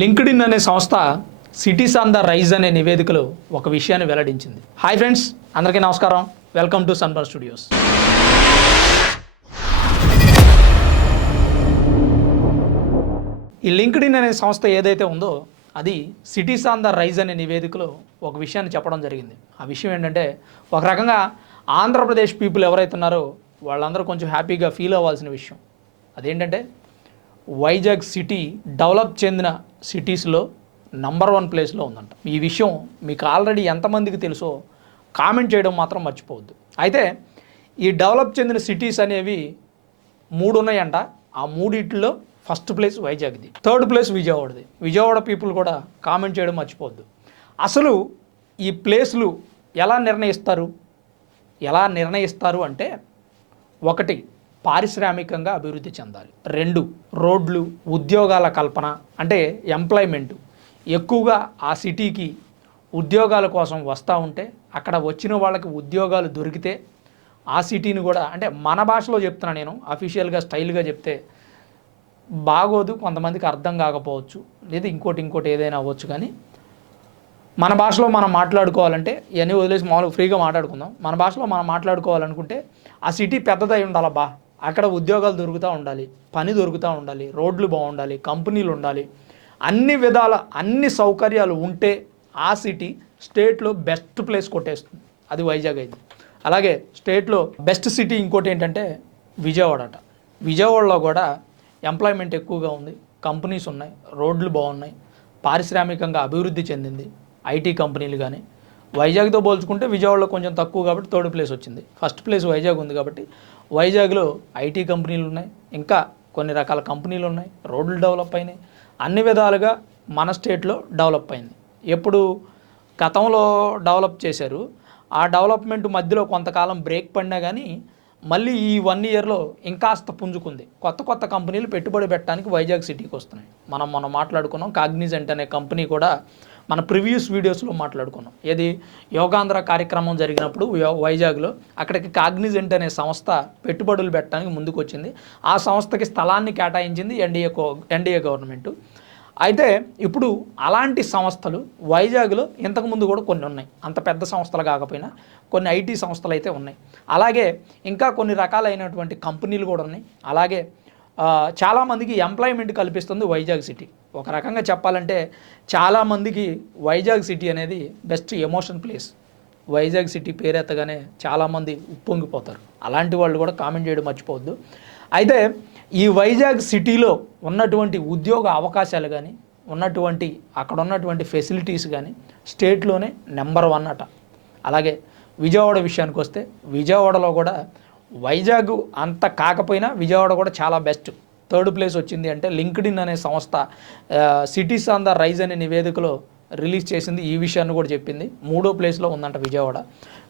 Linked in అనే సంస్థ cities on the rise అనే నివేదికలో ఒక విషయాన్ని వెల్లడించింది. హాయ్ ఫ్రెండ్స్ అందరికీ నమస్కారం. వెల్కమ్ టు సన్బర్ స్టూడియోస్. ఈ లింక్డ్ ఇన్ అనే సంస్థ ఏదైతే ఉందో అది సిటీస్ ఆన్ ద రైజ్ అనే నివేదికలో ఒక విషయాన్ని చెప్పడం జరిగింది. ఆ విషయం ఏంటంటే ఒక రకంగా ఆంధ్రప్రదేశ్ పీపుల్ ఎవరైతే ఉన్నారో వాళ్ళందరూ కొంచెం హ్యాపీగా ఫీల్ అవ్వాల్సిన విషయం. అదేంటంటే వైజాగ్ సిటీ డెవలప్ చెందిన సిటీస్లో నంబర్ వన్ ప్లేస్లో ఉందంట. ఈ విషయం మీకు ఆల్రెడీ ఎంతమందికి తెలుసో కామెంట్ చేయడం మాత్రం మర్చిపోవద్దు. అయితే ఈ డెవలప్ చెందిన సిటీస్ అనేవి మూడు ఉన్నాయంట ఆ మూడిట్లో ఫస్ట్ ప్లేస్ వైజాగ్ది థర్డ్ ప్లేస్ విజయవాడది. విజయవాడ పీపుల్ కూడా కామెంట్ చేయడం మర్చిపోవద్దు. అసలు ఈ ప్లేస్లు ఎలా నిర్ణయిస్తారు? ఎలా నిర్ణయిస్తారు అంటే ఒకటి పారిశ్రామికంగా అభివృద్ధి చెందాలి. రెండు రోడ్లు ఉద్యోగాల కల్పన అంటే ఎంప్లాయ్మెంట్ ఎక్కువగా ఆ సిటీకి ఉద్యోగాల కోసం వస్తూ ఉంటే అక్కడ వచ్చిన వాళ్ళకి ఉద్యోగాలు దొరికితే ఆ సిటీని కూడా అంటే మన భాషలో చెప్తున్నా నేను అఫీషియల్గా స్టైల్గా చెప్తే బాగోదు కొంతమందికి అర్థం కాకపోవచ్చు లేదా ఇంకోటి ఇంకోటి ఏదైనా అవ్వచ్చు. కానీ మన భాషలో మనం మాట్లాడుకోవాలంటే ఇవన్నీ వదిలేసి మామూలుగా ఫ్రీగా మాట్లాడుకుందాం. మన భాషలో మనం మాట్లాడుకోవాలనుకుంటే ఆ సిటీ పెద్దదై ఉండాలబ్బా అక్కడ ఉద్యోగాలు దొరుకుతూ ఉండాలి పని దొరుకుతూ ఉండాలి రోడ్లు బాగుండాలి కంపెనీలు ఉండాలి. అన్ని విధాల అన్ని సౌకర్యాలు ఉంటే ఆ సిటీ స్టేట్లో బెస్ట్ ప్లేస్ కొట్టేస్తుంది. అది వైజాగ్ అయింది అలాగే స్టేట్లో బెస్ట్ సిటీ ఇంకోటి ఏంటంటే విజయవాడ అట విజయవాడలో కూడా ఎంప్లాయ్మెంట్ ఎక్కువగా ఉంది కంపెనీస్ ఉన్నాయి రోడ్లు బాగున్నాయి పారిశ్రామికంగా అభివృద్ధి చెందింది ఐటీ కంపెనీలు కానీ వైజాగ్తో పోల్చుకుంటే విజయవాడలో కొంచెం తక్కువ కాబట్టి థర్డ్ ప్లేస్ వచ్చింది. ఫస్ట్ ప్లేస్ వైజాగ్ ఉంది కాబట్టి వైజాగ్లో ఐటీ కంపెనీలు ఉన్నాయి. ఇంకా కొన్ని రకాల కంపెనీలు ఉన్నాయి. రోడ్లు డెవలప్ అయినాయి. అన్ని విధాలుగా మన స్టేట్లో డెవలప్ అయింది. ఎప్పుడు గతంలో డెవలప్ చేశారు. ఆ డెవలప్మెంట్ మధ్యలో కొంతకాలం బ్రేక్ పడినా కానీ మళ్ళీ ఈ వన్ ఇయర్లో ఇంకాస్త పుంజుకుంది. కొత్త కొత్త కంపెనీలు పెట్టుబడి పెట్టడానికి వైజాగ్ సిటీకి వస్తున్నాయి. మనం మనం మాట్లాడుకున్నాం. కాగ్నిజెంట్ అనే కంపెనీ కూడా మన ప్రివియస్ వీడియోస్లో మాట్లాడుకున్నాం. ఏది? యోగాంధ్ర కార్యక్రమం జరిగినప్పుడు యో- వైజాగ్లో అక్కడికి కాగ్నిజెంట్ అనే సంస్థ పెట్టుబడులు పెట్టడానికి ముందుకు వచ్చింది ఆ సంస్థకి స్థలాన్ని కేటాయించింది ఎన్డీఏ కో ఎన్డీఏ గవర్నమెంట్. అయితే ఇప్పుడు అలాంటి సంస్థలు వైజాగ్లో ఇంతకుముందు కూడా కొన్ని ఉన్నాయి. అంత పెద్ద సంస్థలు కాకపోయినా కొన్ని ఐటీ సంస్థలు అయితే ఉన్నాయి. అలాగే ఇంకా కొన్ని రకాలైనటువంటి కంపెనీలు కూడా ఉన్నాయి. అలాగే చాలామందికి ఎంప్లాయ్మెంట్ కల్పిస్తుంది వైజాగ్ సిటీ. ఒక రకంగా చెప్పాలంటే చాలామందికి వైజాగ్ సిటీ అనేది best emotion place Vizag city పేరెత్తగానే చాలామంది ఉప్పొంగిపోతారు. అలాంటి వాళ్ళు కూడా కామెంట్ చేయడం మర్చిపోవద్దు. అయితే ఈ వైజాగ్ సిటీలో ఉన్నటువంటి ఉద్యోగ అవకాశాలు కానీ ఉన్నటువంటి అక్కడ ఉన్నటువంటి ఫెసిలిటీస్ కానీ స్టేట్లోనే నెంబర్ వన్ అట. అలాగే విజయవాడ విషయానికి వస్తే విజయవాడలో కూడా వైజాగ్ అంత కాకపోయినా విజయవాడ కూడా చాలా బెస్ట్. థర్డ్ ప్లేస్ వచ్చింది అంటే లింక్డ్ ఇన్ అనే సంస్థ సిటీస్ ఆన్ ద రైజ్ అనే నివేదికలో రిలీజ్ చేసింది. ఈ విషయాన్ని కూడా చెప్పింది. మూడో ప్లేస్లో ఉందంట విజయవాడ.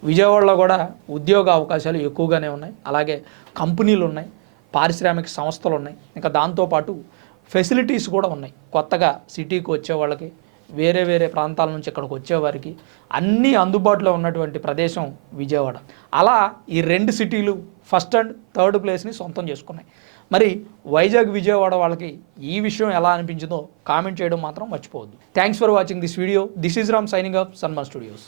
విజయవాడలో కూడా ఉద్యోగ అవకాశాలు ఎక్కువగానే ఉన్నాయి. అలాగే కంపెనీలు ఉన్నాయి. పారిశ్రామిక సంస్థలు ఉన్నాయి. ఇంకా దాంతోపాటు ఫెసిలిటీస్ కూడా ఉన్నాయి. కొత్తగా సిటీకి వచ్చే వాళ్ళకి వేరే వేరే ప్రాంతాల నుంచి ఇక్కడికి వచ్చేవారికి అన్నీ అందుబాటులో ఉన్నటువంటి ప్రదేశం విజయవాడ. అలా ఈ రెండు సిటీలు ఫస్ట్ అండ్ థర్డ్ ప్లేస్ని సొంతం చేసుకున్నాయి. మరి వైజాగ్ విజయవాడ వాళ్ళకి ఈ విషయం ఎలా అనిపించిందో కామెంట్ చేయడం మాత్రం మర్చిపోవద్దు. Thanks for watching this video this is Ram signing up సన్మన్ studios